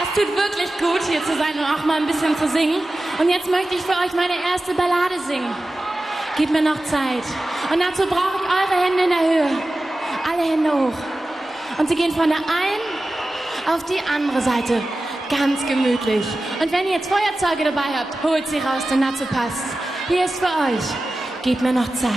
Es tut wirklich gut, hier zu sein und auch mal ein bisschen zu singen. Und jetzt möchte ich für euch meine erste Ballade singen. Gib mir noch Zeit. Und dazu brauche ich eure Hände in der Höhe. Alle Hände hoch. Und sie gehen von der einen auf die andere Seite. Ganz gemütlich. Und wenn ihr jetzt Feuerzeuge dabei habt, holt sie raus, denn dazu passt. Hier ist für euch. Gib mir noch Zeit.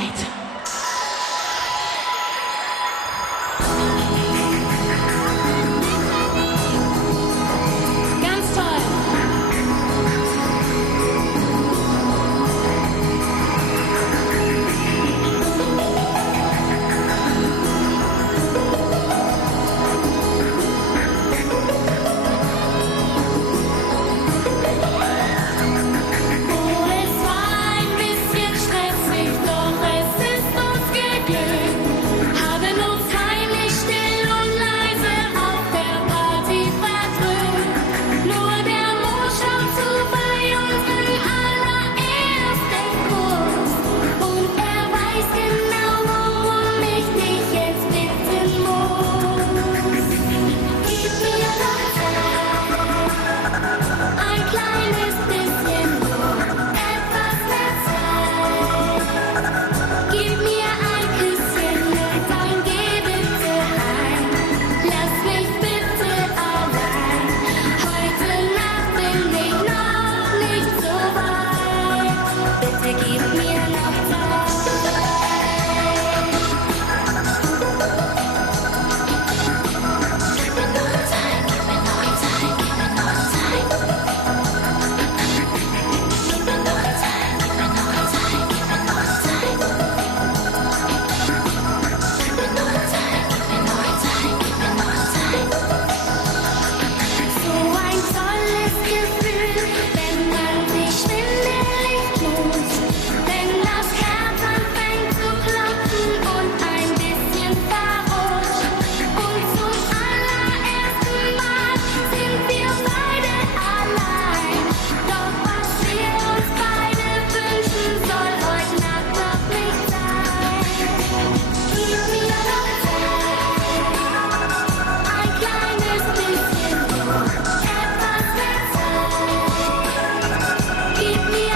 Gib mir